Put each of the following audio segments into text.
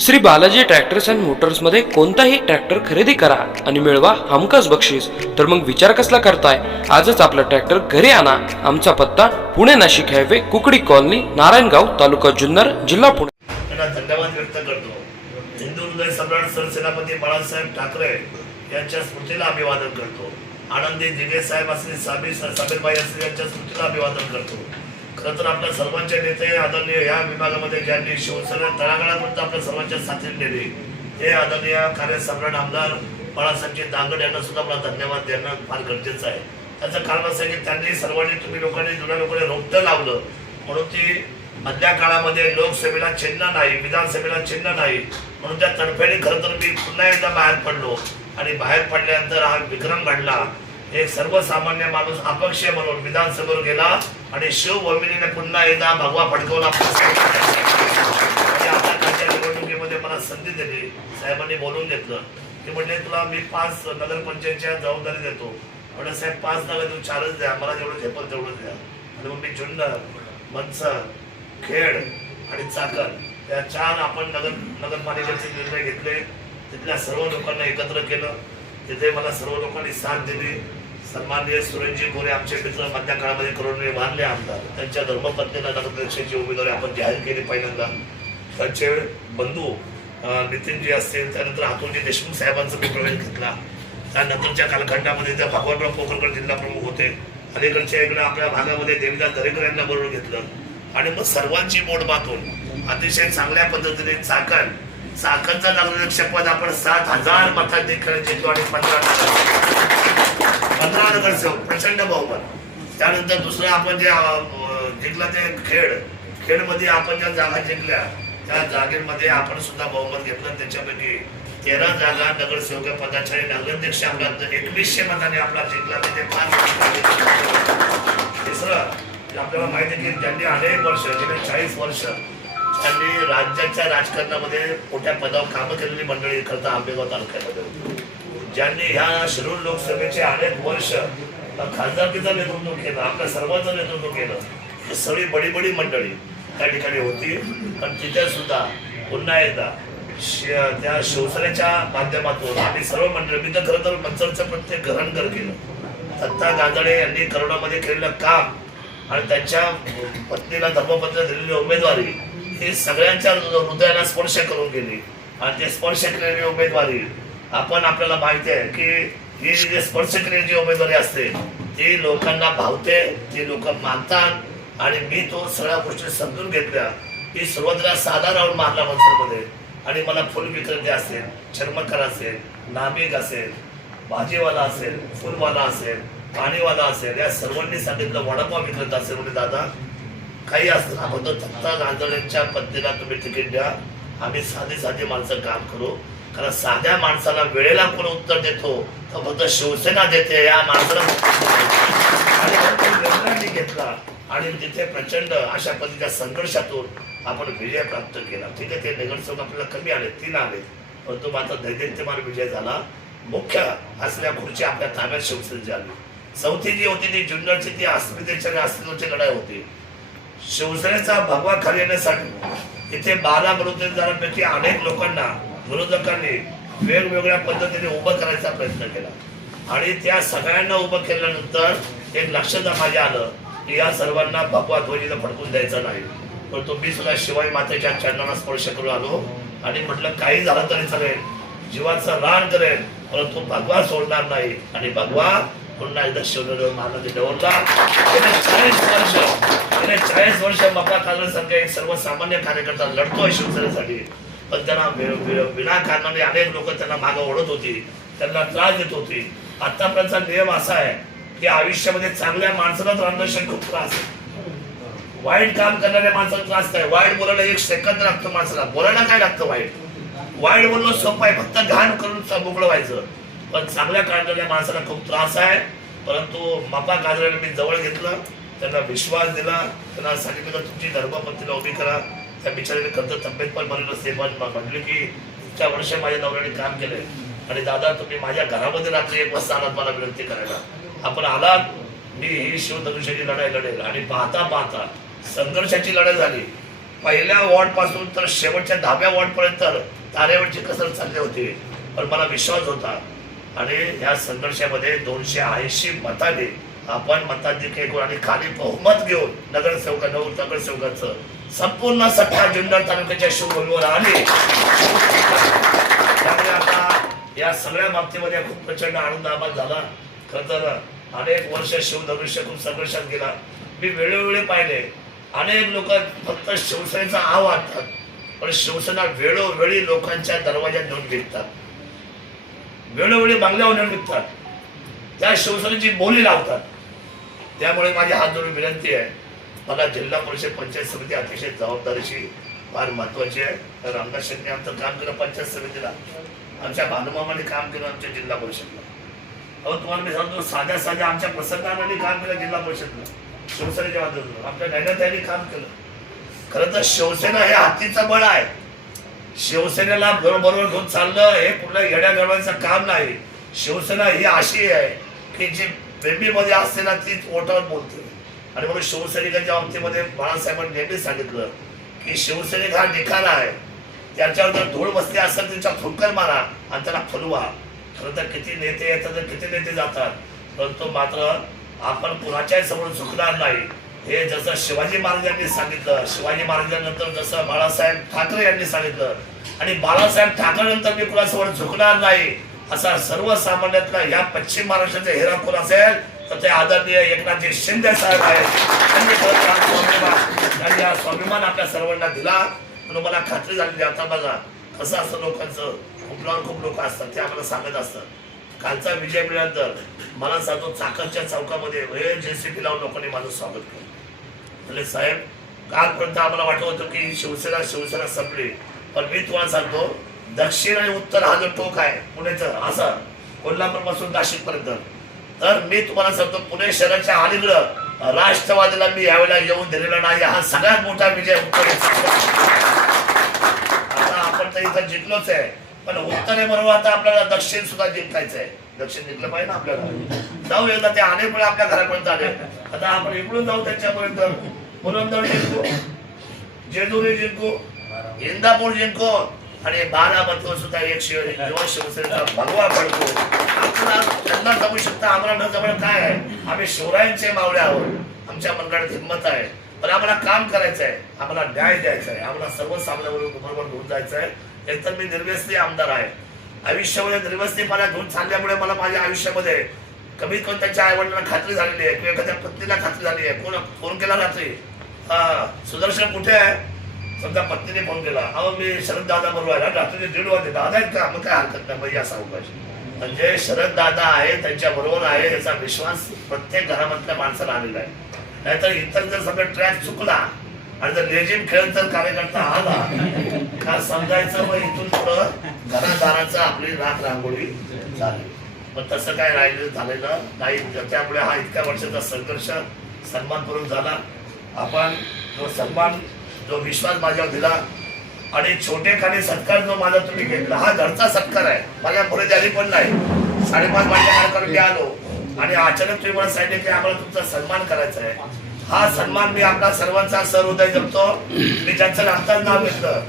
Shri Balaji tractors and मोटर्समध्ये कोणताही tractor खरेदी करा आणि मिळवा हमखास बक्षीस. तर मग विचार कसला करताय? आजच आपला ट्रॅक्टर घरी आणा. आमचा पत्ता पुणे नाशिक हायवे कुकडी कॉलनी नारायणगाव तालुका जुन्नर जिल्हा पुणे. त्यांना धन्यवाद व्यक्त करतो. हिंदू हृदय सम्राट सरसेनापती बाळासाहेब ठाकरे यांच्या स्मृतीला अभिवादन करतो. आनंदी दिगे साहेब असले साबीर साबीरबाई असले यांच्या स्मृतीला अभिवादन करतो. खरं तर आपल्या सर्वांचे नेते आदरणीय या विभागामध्ये ज्यांनी शिवसेना तळागाळापर्यंत आपल्या सर्वांच्या साथीने नेले हे आदरणीय कार्यसम्राट आमदार बाळासाहेबजी दांगड यांना सुद्धा मला धन्यवाद देणं फार गरजेचं आहे. त्याचं कारण असं आहे की त्यांनी सर्वांनी तुम्ही लोकांनी जुन्या लोकांनी रोपटं लावलं. म्हणून ती मधल्या काळामध्ये लोकसभेला चिन्ह नाही विधानसभेला चिन्ह नाही. म्हणून त्या तडफेने खरं तर मी पुन्हा एकदा बाहेर पडलो. आणि बाहेर पडल्यानंतर हा विक्रम घडला. एक सर्वसामान्य माणूस अपक्ष म्हणून विधानसभेवर गेला. आणि शिवभूमीने पुन्हा एकदा भगवा फडकवला. निवडणुकीमध्ये मला संधी दिली. साहेबांनी बोलून घेतलं. ते म्हणजे तुला मी पाच नगरपंचायतच्या जबाबदारी देतो. म्हणजे साहेब पाच नगर तुम्ही चारच द्या. मला जेवढं झेपल तेवढं द्या. आणि मग मी जुन्नर मनसर खेड आणि चाकण या चार आपण नगर नगरपालिकेचे निर्णय घेतले. तिथल्या सर्व लोकांना एकत्र केलं. तिथे मला सर्व लोकांनी साथ दिली. सन्माननीय सुरेशजी गोरे आमचे मित्र मधल्या काळामध्ये करोडने मानले आमदार. त्यांच्या धर्मपत्नीला नगराध्यक्षाची उमेदवारी आपण जाहीर केली पहिल्यांदा. त्यांचे बंधू नितीनजी असतील त्यानंतर हातूरजी देशमुख साहेबांचा मी प्रवेश घेतला. त्यानंतरच्या कालखंडामध्ये त्या भगवानराव पोखरकर जिल्हा प्रमुख होते. अलीकडच्या इकडे आपल्या भागामध्ये देवीदास दरेकर यांना बरोबर घेतलं. आणि मग सर्वांची मोड बातून अतिशय चांगल्या पद्धतीने चाकण चाकणचा नगराध्यक्ष पद आपण सात हजार मतांनी खेळ जिंकलो आणि पंधरा पंधरा नगरसेवक प्रचंड बहुमत त्यानंतर दुसरं आपण जे जिंकला जिंकलं ते खेड. खेडमध्ये आपण ज्या जागा जिंकल्या त्या जागेमध्ये आपण सुद्धा बहुमत घेतलं. त्याच्यापैकी तेरा जागा नगरसेवक पदाच्या आणि नगराध्यक्ष आमदार एकवीसशे मताने आपला जिंकला तिथे पाच तिसरं आपल्याला माहिती आहे की त्यांनी अनेक वर्ष गेले चाळीस वर्ष त्यांनी राज्याच्या राजकारणामध्ये मोठ्या पदावर कामं केलेली मंडळी खरं तर आंबेगाव तालुक्यामध्ये. होती. ज्यांनी ह्या शिरूर लोकसभेचे अनेक वर्ष खासदारकीचं नेतृत्व केलं आपल्या सर्वांचं नेतृत्व केलं ही सगळी बडी बडी मंडळी त्या ठिकाणी होती. पण तिथे सुद्धा पुन्हा एकदा त्या शिवसेनेच्या माध्यमातून आम्ही सर्व मंडळी मी तर खरं तर मंचरचं प्रत्येक घरणकर केलं. दत्ता गांधळे यांनी करोडामध्ये केलेलं काम आणि त्यांच्या पत्नीला धर्मपत्र दिलेली उमेदवारी ही सगळ्यांच्या हृदयाला स्पर्श करून गेली. आणि ते स्पर्श केलेली उमेदवारी आपण आपल्याला माहिती आहे की ही जी स्पर्श केलेली जी उमेदवारी असते ती लोकांना भावते ती लोक मानतात. आणि मी तो सगळ्या गोष्टी समजून घेतल्या. की सुरुवातीला साधा राऊंड मारला मनसरमध्ये. आणि मला फुल विक्रेते असेल चर्मकार असेल नाभिक असेल भाजीवाला असेल फुलवाला असेल पाणीवाला असेल या सर्वांनी सांगितलं वडापाव विक्रेता असेल म्हणजे दादा काही असतं अगोदर दत्ता गांधळ्यांच्या पद्धतीला तुम्ही तिकीट द्या. आम्ही साधी साधी माणसं काम करू. कारण साध्या माणसाला वेळेला कोण उत्तर देतो तर फक्त शिवसेना देते या माणसाला आणि घेतला आणि तिथे प्रचंड अशा पद्धतीच्या संघर्षातून आपण विजय प्राप्त केला. ठीक आहे ते नगरसेवक आपल्याला कमी आले तीन आले. परंतु मात्र दैदित्यमान विजय झाला. मुख्य असल्या खुर्ची आपल्या ताब्यात शिवसेनेची आली. चौथी जी होती ती जुन्नरची ती अस्मितेच्या आणि अस्तित्वाची लढाई होती. शिवसेनेचा भगवा खाली येण्यासाठी इथे बारा बरोबरदारांपैकी अनेक लोकांना विरोधकांनी वेगवेगळ्या पद्धतीने उभं करायचा प्रयत्न केला. आणि त्या सगळ्यांना उभं केल्यानंतर एक लक्षात माझ्या आलं की या सर्वांना भगवा ध्वजीला फडकून द्यायचा नाही. परंतु मी सुद्धा शिवाई मातेच्या चरणाला स्पर्श करून आलो आणि म्हटलं काही झालं तरी चालेल. जीवाचं रान करेल परंतु भगवा सोडणार नाही. आणि भगवा पुन्हा एकदा शिवनेरीवर महाराज डवरला गेले चाळीस वर्ष गेले चाळीस वर्ष मका काँग्रेससारखा एक सर्वसामान्य कार्यकर्ता लढतोय शिवसेनेसाठी. पण त्यांना विनाकारणाने अनेक लोक त्यांना मागं ओढत होती. त्यांना त्रास देत होती. आतापर्यंतचा नियम असा आहे की आयुष्यामध्ये चांगल्या माणसाला ट्रान्झॅक्शन खूप त्रास आहे. वाईट काम करणाऱ्या माणसाला त्रास नाही. वाईट बोलायला एक सेकंद लागतं माणसाला. बोलायला काय लागतं वाईट? वाईट बोलणं सोपं आहे. फक्त घाण करून मोकळं व्हायचं. पण चांगल्या काढणाऱ्या माणसाला खूप त्रास आहे. परंतु मापा गाजराला मी जवळ घेतलं. त्यांना विश्वास दिला. त्यांना सांगितलं तुमची धर्मपत्नीला उभी करा. त्या बिचारीने खरं तब्येत पण बरी नसते पण म- की इतक्या वर्ष माझ्या नवऱ्याने काम केलंय. आणि दादा तुम्ही माझ्या घरामध्ये रात्री एक वाजता आलात मला विनंती करायला. आपण आलात मी ही शिवधनुष्याची लढाई लढेल. आणि पाहता पाहता संघर्षाची लढाई झाली. पहिल्या वॉर्डपासून तर शेवटच्या दहाव्या वॉर्ड पर्यंत तारेवरची कसरत चालली होती. पण मला विश्वास होता. आणि या संघर्षामध्ये दोनशे ऐंशी मताने आपण मताधिक्य करून आणि खाली बहुमत घेऊन नगरसेवका नऊ नगरसेवकाचं संपूर्ण सत्ता जुन्नर तालुक्याच्या शिवभूमीवर आले. त्यामुळे आता या सगळ्या बाबतीमध्ये खूप प्रचंड आनंद आभास झाला. खर तर अनेक वर्ष शिवधनुष्य खूप संघर्षात गेला. मी वेळोवेळी पाहिले. अनेक लोक फक्त शिवसेनेचा आव आणतात. पण शिवसेना वेळोवेळी लोकांच्या दरवाज्यात नेऊन विकतात. वेळोवेळी बांगल्यावर नेऊन विकतात. त्या शिवसेनेची बोली लावतात. त्यामुळे माझी हात जोडून विनंती आहे. मला जिल्हा परिषद पंचायत समिती अतिशय जबाबदारीशी फार महत्वाची आहे. रामदास शेट्टी आमचं काम केलं पंचायत समितीला. आमच्या भानुमामाने काम केलं आमच्या जिल्हा परिषदला. अहो तुम्हाला मी सांगतो साध्या साध्या आमच्या प्रसंगाने काम केलं जिल्हा परिषदला. शिवसेनेच्या माध्यमातून. आमच्या नैनाताईने काम केलं. खरं तर शिवसेना हे हातीचं बळ आहे. शिवसेनेला बरोबर घेऊन चाललं हे कुठल्या येड्या गडवायचं काम नाही. शिवसेना ही अशी आहे की जी प्रेमीमध्ये असते ना तीच ओटावर बोलते. आणि म्हणून शिवसैनिकांच्या बाबतीमध्ये बाळासाहेबांनी नेहमीच सांगितलं की शिवसैनिक हा निखारा आहे. त्याच्यावर जर धूळ बसली असेल त्यांच्या फुटकर मारा आणि त्याला फुलवा. खरं तर किती नेते येतात तर किती नेते जातात. परंतु मात्र आपण कुणाच्याही समोर झुकणार नाही. हे जसं शिवाजी महाराजांनी सांगितलं शिवाजी महाराजांनंतर जसं बाळासाहेब ठाकरे यांनी सांगितलं आणि बाळासाहेब ठाकरे नंतर मी कुणासमोर झुकणार नाही असा सर्वसामान्यातला या पश्चिम महाराष्ट्राचा हेरा कोण असेल? ते आदरणीय एकनाथजी शिंदे साहेब आहेत. त्यांनी हा स्वाभिमान हा स्वाभिमान आपल्या सर्वांना दिला. म्हणून मला खात्री झालेली आता बघा कसं असतं लोकांचं. खूप खूप लोक असतात ते आम्हाला सांगत असतात. कालचा विजय मिळाल्यानंतर मला सांगतो चाकरच्या चौकामध्ये हे जेसीपी लावून लोकांनी माझं स्वागत केलं. म्हणजे साहेब कालपर्यंत आम्हाला वाटत होतं की शिवसेना शिवसेना संपली. पण मी तुम्हाला सांगतो दक्षिण आणि उत्तर हा जो टोक आहे पुण्याचं असा कोल्हापूरपासून नाशिकपर्यंत. तर मी तुम्हाला सांगतो पुणे शहराच्या अलीकडं राष्ट्रवादीला मी यावेळेला येऊन दिलेला नाही. हा सगळ्यात मोठा विजय उत्तर आता आपण तर इथं जिंकलोच आहे. पण उत्तरेबरोबर आता आपल्याला दक्षिण सुद्धा जिंकायचं आहे दक्षिण जिंकलं पाहिजे ना आपल्याला. जाऊ एकदा ते अनेक वेळा आपल्या घरापर्यंत आले. आता आपण इकडून जाऊ त्यांच्यापर्यंत. पुरंदर जिंकू. जेजुरी जिंकू. इंदापूर जिंकू. आणि बारामतीवर सुद्धा एक शिव किंवा शिवसेनेचा भगवा पडतो आपला त्यांना जमू शकता आम्हाला न जमणं काय आहे? आम्ही शिवरायांचे मावळे आहोत. आमच्या मनगडात हिंमत आहे. पण आम्हाला काम करायचं आहे. आम्हाला न्याय द्यायचा आहे. आम्हाला सर्वसामान्याबरोबर बरोबर घेऊन जायचं आहे. एकतर मी निर्व्यसनी आमदार आहे. आयुष्यामध्ये निर्व्यसनीपणा घेऊन चालल्यामुळे मला माझ्या आयुष्यामध्ये कमीत कमी त्यांच्या आई वडिलांना खात्री झालेली आहे किंवा एखाद्या पत्नीला खात्री झाली आहे. कोण फोन केला रात्री? हा सुदर्शन कुठे आहे? समजा पत्नीने फोन केला अहो मी शरद दादा बरोबर आहे ना रात्रीचे दीड वाजले दादा आहेत का? मग काय हरकत नाही म्हणजे असा सांगू पाहिजे म्हणजे शरद दादा आहे त्यांच्या बरोबर आहे याचा विश्वास प्रत्येक घरामधल्या माणसाला आलेला आहे. नाहीतर इतर जर समजा ट्रॅक चुकला आणि जर लेजिम खेळ जर कार्यकर्ता आला का समजायचं मग इथून पुढं घरादाराचं आपली राख रांगोळी झाली. पण तसं काय राहिलेलं झालेलं नाही. त्यामुळे हा इतक्या वर्षाचा संघर्ष सन्मानपूर्वक झाला. आपण जो सन्मान जो विश्वास माझ्यावर दिला आणि छोटे खाणे सत्कार जो माझा तुम्ही घेतला हा घरचा सत्कार आहे. माझ्या पुढे द्यावी पण नाही. साडेपाच वाजता मी आलो आणि अचानक तुम्ही मला सांगितले की आम्हाला तुमचा सन्मान करायचा आहे. हा सन्मान मी आपला सर्वांचा सहृदय जपतो. मी ज्यांचं आत्ताच नाव घेतलं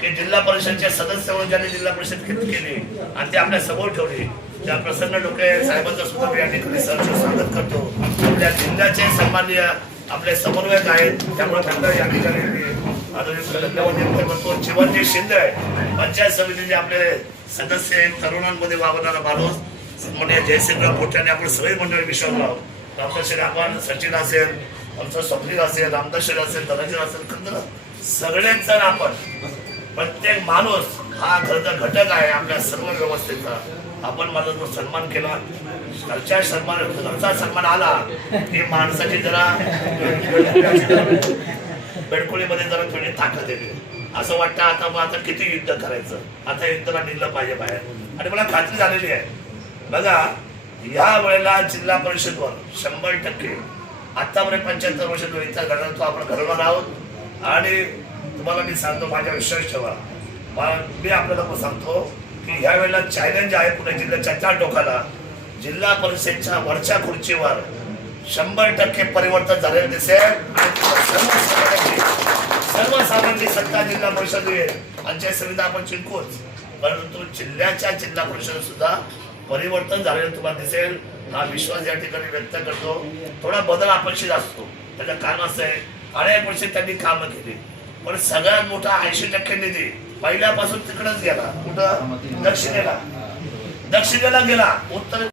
की जिल्हा परिषदचे सदस्य म्हणून ज्यांनी जिल्हा परिषद केली केली आणि ते आपल्यासमोर ठेवली. त्या प्रसन्न डोके साहेबांचं सुद्धा मी या ठिकाणी सहर्ष स्वागत करतो. आपल्या जिल्ह्याचे सन्माननीय आपले समन्वयक आहेत त्यामुळे त्यांना या ठिकाणी मी आदरणीय धन्यवाद व्यक्त करतो चिवनजी शिंदे पंचायत समितीचे आपले सदस्य आहेत तरुणांमध्ये वावरणारा माणूस म्हणजे जयसिंगराव मोठ्याने आपण सगळे मंडळी विश्वासराव रामदास आपण सचिन असेल आमचं स्वप्नील असेल रामदास असेल धनंजय असेल खंदर सगळेच जण आपण प्रत्येक माणूस हा खरं घटक आहे आपल्या सर्व व्यवस्थेचा आपण माझा जो सन्मान केला घरच्या सन्मान घरचा सन्मान आला की माणसाची जरा बेडकुळीमध्ये जरा थोडी ताकद येते असं वाटतं आता मग आता किती युद्ध करायचं? आता युद्धाला निघलं पाहिजे बाहेर. आणि मला खात्री झालेली आहे. बघा या वेळेला जिल्हा परिषदवर शंभर टक्के आतापर्यंत पंच्याहत्तर वर्ष जो इथं घडला तो आपण घडवणार आहोत. आणि तुम्हाला मी सांगतो माझ्या विश्वास ठेवा. मी आपल्याला सांगतो की ह्या वेळेला चॅलेंज आहे पुणे जिल्ह्याच्या चार टोकाला. जिल्हा परिषदच्या वरच्या खुर्चीवर शंभर टक्के परिवर्तन झालेलं दिसेल. आणि सर्वसामान्य सत्ता जिल्हा परिषद येईल आमच्या सुविधा आपण जिंकूच परंतु जिल्ह्याच्या जिल्हा परिषद सुद्धा परिवर्तन झालेलं तुम्हाला दिसेल. हा विश्वास या ठिकाणी व्यक्त करतो. थोडा बदल अपेक्षित असतो. त्याचं कारण असं आहे अनेक वर्ष त्यांनी कामं केली. पण सगळ्यात मोठा ऐंशी टक्के निधी पहिल्यापासून तिकडेच गेला. कुठं? दक्षिणेला. दक्षिणेला गेला. उत्तर